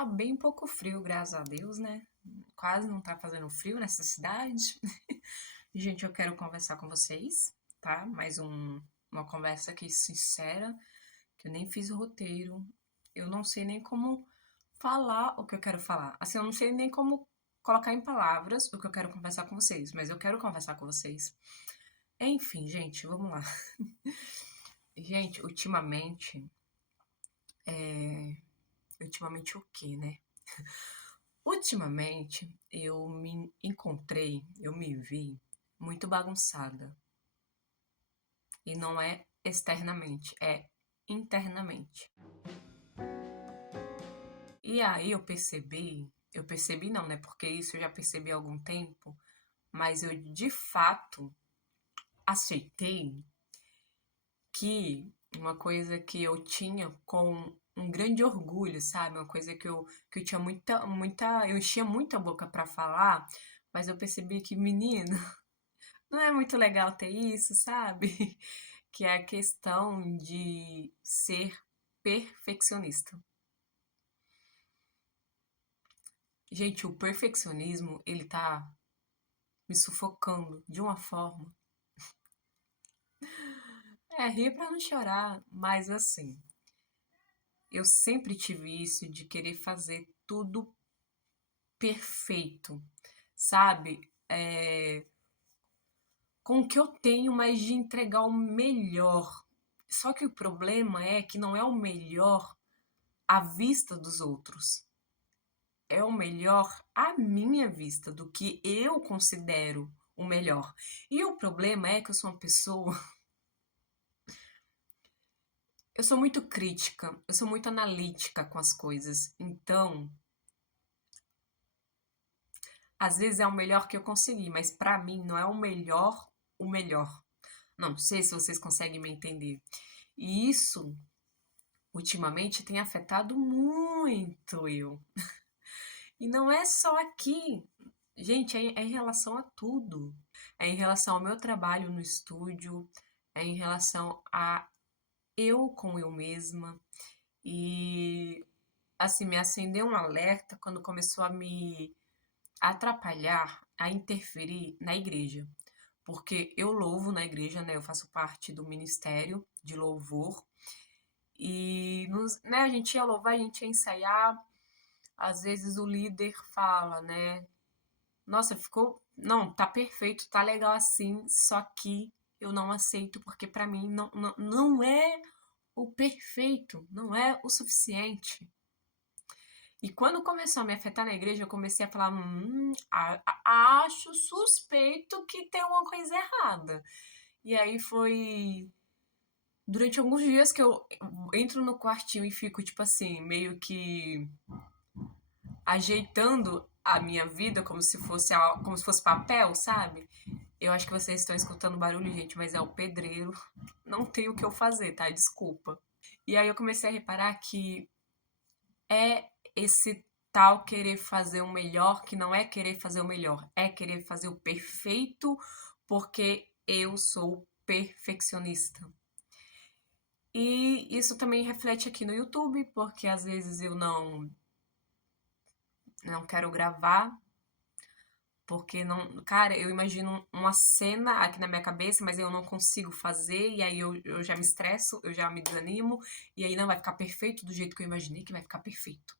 tá bem pouco frio, graças a Deus, né? Quase não tá fazendo frio nessa cidade. Gente, eu quero conversar com vocês, tá? Uma conversa aqui sincera, que eu nem fiz o roteiro. Eu não sei nem como falar o que eu quero falar. Assim, eu não sei nem como colocar em palavras o que eu quero conversar com vocês, mas eu quero conversar com vocês. Enfim, gente, vamos lá. Gente, ultimamente o quê, né? Ultimamente eu me vi muito bagunçada. E não é externamente, é internamente. E aí eu percebi não, né? Porque isso eu já percebi há algum tempo, mas eu de fato aceitei que uma coisa que eu tinha com um grande orgulho, sabe? Uma coisa que eu tinha eu enchia muita boca pra falar, mas eu percebi que, menina, não é muito legal ter isso, sabe? Que é a questão de ser perfeccionista. Gente, o perfeccionismo, ele tá me sufocando de uma forma. É, rir pra não chorar, mas assim, eu sempre tive isso de querer fazer tudo perfeito, sabe? Com o que eu tenho, mas de entregar o melhor. Só que o problema é que não é o melhor à vista dos outros. É o melhor à minha vista, do que eu considero o melhor. E o problema é que eu sou uma pessoa. Eu sou muito crítica, eu sou muito analítica com as coisas. Então, às vezes é o melhor que eu consegui, mas pra mim não é o melhor. Não sei se vocês conseguem me entender. E isso, ultimamente, tem afetado muito eu. E não é só aqui. Gente, é em relação a tudo. É em relação ao meu trabalho no estúdio, é em relação a eu com eu mesma. E, assim, me acendeu um alerta quando começou a me atrapalhar, a interferir na igreja. Porque eu louvo na igreja, né? Eu faço parte do ministério de louvor. E né, a gente ia louvar, a gente ia ensaiar. Às vezes o líder fala, né? Nossa, ficou. Não, tá perfeito, tá legal assim, só que eu não aceito, porque pra mim não é o perfeito, não é o suficiente. E quando começou a me afetar na igreja, eu comecei a falar: acho suspeito que tem alguma coisa errada. E aí foi durante alguns dias que eu entro no quartinho e fico, tipo assim, meio que ajeitando a minha vida como se fosse papel, sabe? Eu acho que vocês estão escutando barulho, gente, mas é o pedreiro. Não tem o que eu fazer, tá? Desculpa. E aí eu comecei a reparar que é esse tal querer fazer o melhor, que não é querer fazer o melhor, é querer fazer o perfeito, porque eu sou perfeccionista. E isso também reflete aqui no YouTube, porque às vezes eu não quero gravar, porque não, cara, eu imagino uma cena aqui na minha cabeça, mas eu não consigo fazer, e aí eu já me estresso, eu já me desanimo, e aí não vai ficar perfeito do jeito que eu imaginei que vai ficar perfeito.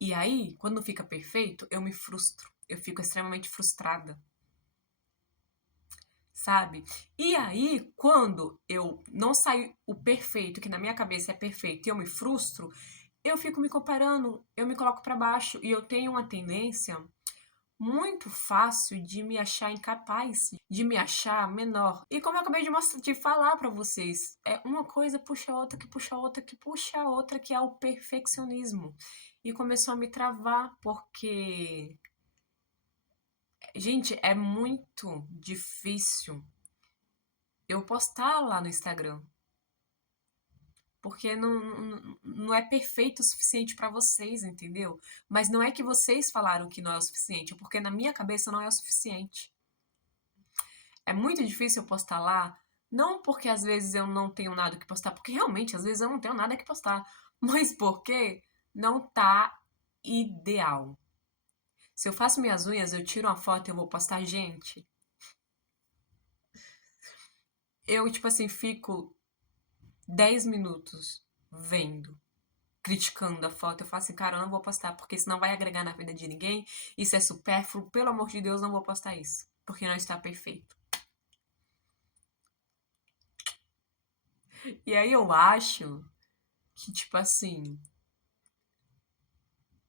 E aí, quando não fica perfeito, eu me frustro. Eu fico extremamente frustrada, sabe? E aí, quando eu não saio o perfeito, que na minha cabeça é perfeito, e eu me frustro, eu fico me comparando, eu me coloco pra baixo e eu tenho uma tendência muito fácil de me achar incapaz, de me achar menor. E como eu acabei de falar pra vocês, é uma coisa puxa a outra, que puxa a outra, que puxa a outra, que é o perfeccionismo. E começou a me travar, porque, gente, é muito difícil eu postar lá no Instagram. Porque não é perfeito o suficiente pra vocês, entendeu? Mas não é que vocês falaram que não é o suficiente, é porque na minha cabeça não é o suficiente. É muito difícil eu postar lá, não porque às vezes eu não tenho nada que postar, porque realmente às vezes eu não tenho nada que postar, mas porque não tá ideal. Se eu faço minhas unhas, eu tiro uma foto e eu vou postar, gente. Eu, tipo assim, fico 10 minutos vendo, criticando a foto. Eu falo assim, cara, eu não vou postar, porque senão vai agregar na vida de ninguém. Isso é supérfluo, pelo amor de Deus, não vou postar isso. Porque não está perfeito. E aí eu acho que, tipo assim,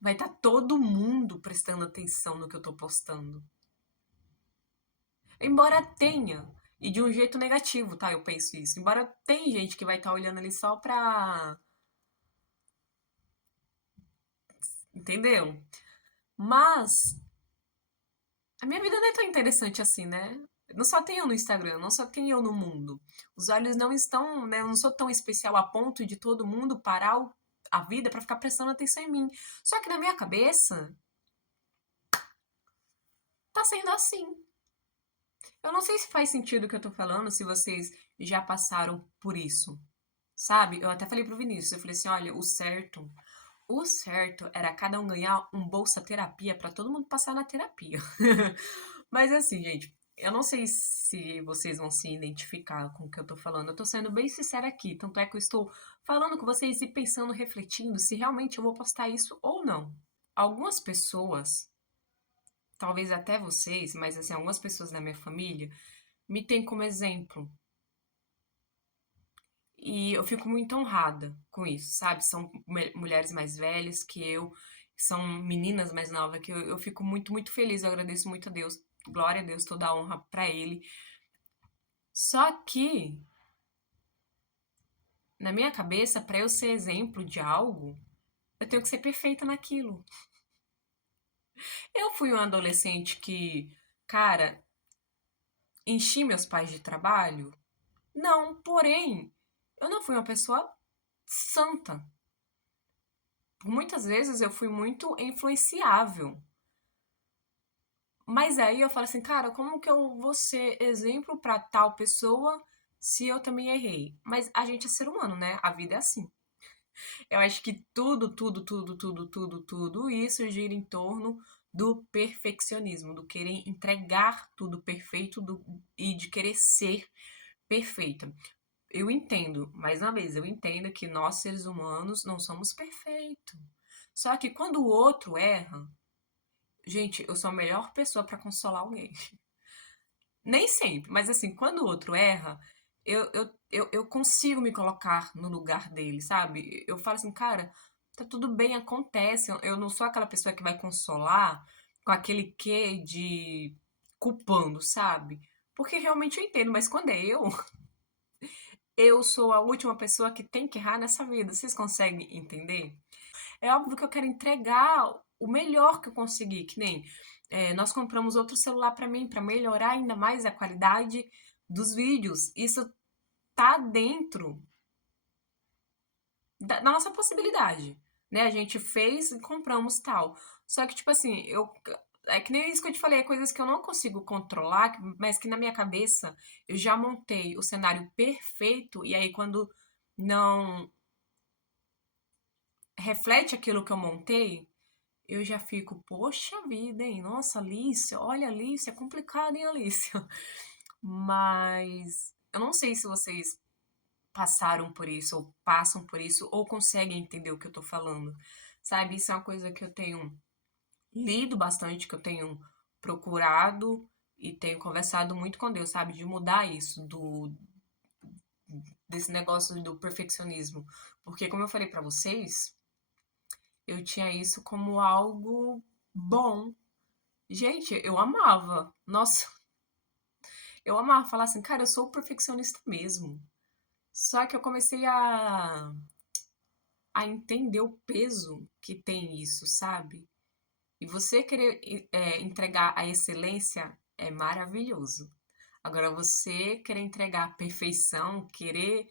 vai estar todo mundo prestando atenção no que eu tô postando. Embora tenha, e de um jeito negativo, tá? Eu penso isso. Embora tem gente que vai estar olhando ali só pra. Entendeu? Mas a minha vida não é tão interessante assim, né? Não só tem eu no Instagram, não só tem eu no mundo. Os olhos não estão, né? Eu não sou tão especial a ponto de todo mundo parar a vida pra ficar prestando atenção em mim. Só que na minha cabeça, tá sendo assim. Eu não sei se faz sentido o que eu tô falando, se vocês já passaram por isso, sabe? Eu até falei pro Vinícius, eu falei assim, olha, o certo era cada um ganhar um bolsa terapia pra todo mundo passar na terapia. Mas assim, gente, eu não sei se vocês vão se identificar com o que eu tô falando. Eu tô sendo bem sincera aqui, tanto é que eu estou falando com vocês e pensando, refletindo se realmente eu vou postar isso ou não. Algumas pessoas, talvez até vocês, mas assim, algumas pessoas da minha família me têm como exemplo. E eu fico muito honrada com isso, sabe? São mulheres mais velhas que eu, são meninas mais novas que eu fico muito, muito feliz. Eu agradeço muito a Deus, glória a Deus, toda a honra pra Ele. Só que, na minha cabeça, pra eu ser exemplo de algo, eu tenho que ser perfeita naquilo. Eu fui uma adolescente que, cara, enchi meus pais de trabalho? Não, porém, eu não fui uma pessoa santa. Por muitas vezes eu fui muito influenciável. Mas aí eu falo assim, cara, como que eu vou ser exemplo pra tal pessoa se eu também errei? Mas a gente é ser humano, né? A vida é assim. Eu acho que tudo isso gira em torno do perfeccionismo, do querer entregar tudo perfeito e de querer ser perfeita. Eu entendo, mais uma vez, eu entendo que nós seres humanos não somos perfeitos. Só que quando o outro erra, gente, eu sou a melhor pessoa pra consolar alguém. Nem sempre, mas assim, quando o outro erra, eu consigo me colocar no lugar dele, sabe? Eu falo assim, cara, tá tudo bem, acontece. Eu não sou aquela pessoa que vai consolar com aquele quê de culpando, sabe? Porque realmente eu entendo, mas quando é eu sou a última pessoa que tem que errar nessa vida. Vocês conseguem entender? É óbvio que eu quero entregar o melhor que eu conseguir, que nem nós compramos outro celular para mim, para melhorar ainda mais a qualidade dos vídeos. Isso tá dentro da nossa possibilidade, né? A gente fez e compramos tal. Só que, tipo assim, é que nem isso que eu te falei, é coisas que eu não consigo controlar, mas que na minha cabeça eu já montei o cenário perfeito, e aí quando não reflete aquilo que eu montei, eu já fico, poxa vida, hein? Nossa, Alice, olha, Alice, é complicado, hein, Alice? Mas eu não sei se vocês passaram por isso, ou passam por isso, ou conseguem entender o que eu tô falando, sabe? Isso é uma coisa que eu tenho lido bastante, que eu tenho procurado e tenho conversado muito com Deus, sabe? De mudar isso, desse negócio do perfeccionismo. Porque, como eu falei pra vocês, eu tinha isso como algo bom. Gente, eu amava. Nossa, eu amava falar assim, cara, eu sou perfeccionista mesmo. Só que eu comecei a entender o peso que tem isso, sabe? E você querer entregar a excelência é maravilhoso. Agora, você querer entregar a perfeição, querer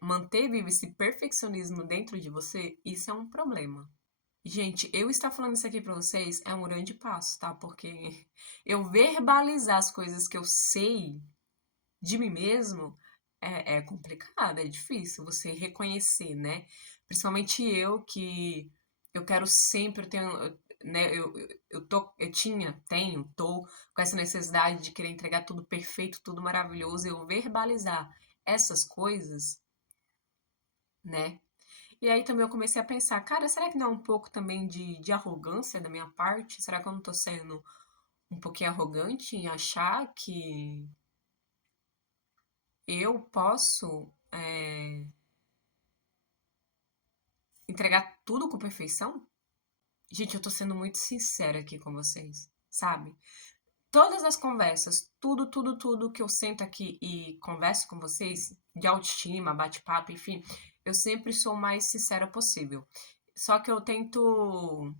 manter vivo esse perfeccionismo dentro de você, isso é um problema. Gente, eu estar falando isso aqui pra vocês é um grande passo, tá? Porque eu verbalizar as coisas que eu sei de mim mesmo é complicado, é difícil você reconhecer, né? Principalmente eu que eu quero sempre, né, tô com essa necessidade de querer entregar tudo perfeito, tudo maravilhoso, eu verbalizar essas coisas, né? E aí também eu comecei a pensar, cara, será que não é um pouco também de arrogância da minha parte? Será que eu não tô sendo um pouquinho arrogante em achar que eu posso entregar tudo com perfeição? Gente, eu tô sendo muito sincera aqui com vocês, sabe? Todas as conversas, tudo que eu sento aqui e converso com vocês, de autoestima, bate-papo, enfim, eu sempre sou o mais sincera possível. Só que eu tento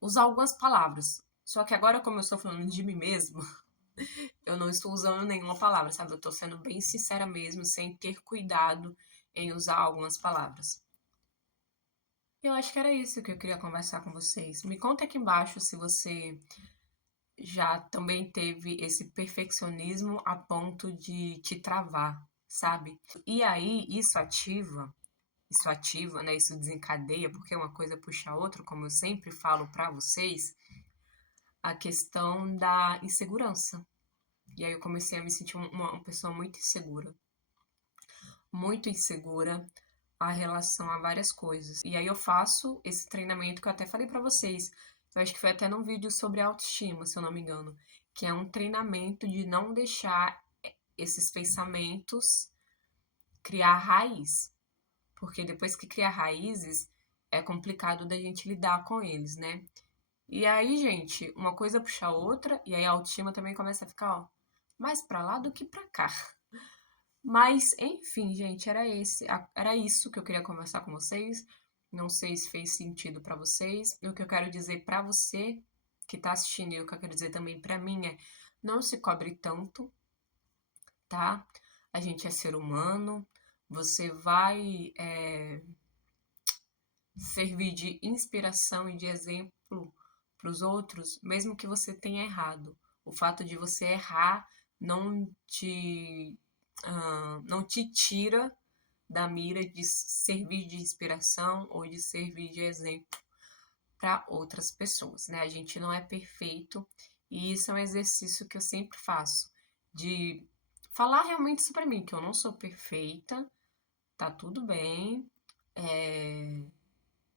usar algumas palavras. Só que agora, como eu estou falando de mim mesmo, eu não estou usando nenhuma palavra, sabe? Eu estou sendo bem sincera mesmo, sem ter cuidado em usar algumas palavras. Eu acho que era isso que eu queria conversar com vocês. Me conta aqui embaixo se você já também teve esse perfeccionismo a ponto de te travar, sabe? E aí isso ativa, né? Isso desencadeia, porque uma coisa puxa a outra, como eu sempre falo pra vocês, a questão da insegurança. E aí eu comecei a me sentir uma pessoa muito insegura a relação a várias coisas. E aí eu faço esse treinamento que eu até falei pra vocês. Eu acho que foi até num vídeo sobre autoestima, se eu não me engano, que é um treinamento de não deixar esses pensamentos criar raiz, porque depois que cria raízes, é complicado da gente lidar com eles, né? E aí, gente, uma coisa puxa a outra, e aí a autoestima também começa a ficar, ó, mais pra lá do que pra cá. Mas, enfim, gente, era isso que eu queria conversar com vocês. Não sei se fez sentido pra vocês. E o que eu quero dizer pra você que tá assistindo e o que eu quero dizer também pra mim é: não se cobre tanto, tá? A gente é ser humano. Você vai servir de inspiração e de exemplo para os outros, mesmo que você tenha errado. O fato de você errar não te, não te tira da mira de servir de inspiração ou de servir de exemplo para outras pessoas, né? A gente não é perfeito e isso é um exercício que eu sempre faço, de falar realmente isso para mim, que eu não sou perfeita, tá tudo bem,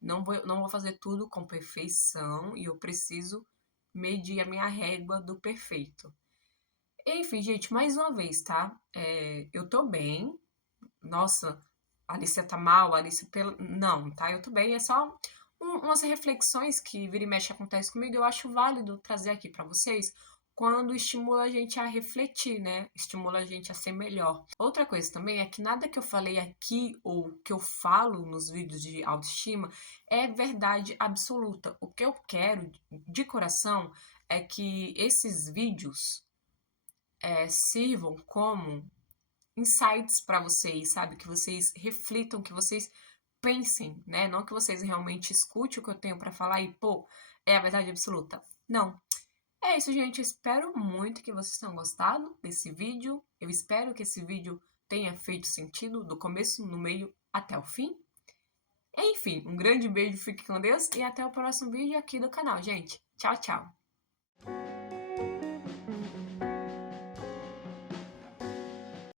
não vou fazer tudo com perfeição e eu preciso medir a minha régua do perfeito. Enfim, gente, mais uma vez, tá? Eu tô bem. Nossa, a Alicia tá mal, a Alicia pelo. Não, tá? Eu tô bem. É só umas reflexões que vira e mexe acontece comigo. Eu acho válido trazer aqui pra vocês quando estimula a gente a refletir, né? Estimula a gente a ser melhor. Outra coisa também é que nada que eu falei aqui ou que eu falo nos vídeos de autoestima é verdade absoluta. O que eu quero de coração é que esses vídeos sirvam como insights para vocês, sabe? Que vocês reflitam, que vocês pensem, né? Não que vocês realmente escutem o que eu tenho para falar e, pô, é a verdade absoluta. Não. É isso, gente. Eu espero muito que vocês tenham gostado desse vídeo. Eu espero que esse vídeo tenha feito sentido do começo, no meio até o fim. Enfim, um grande beijo, fique com Deus e até o próximo vídeo aqui do canal, gente. Tchau, tchau.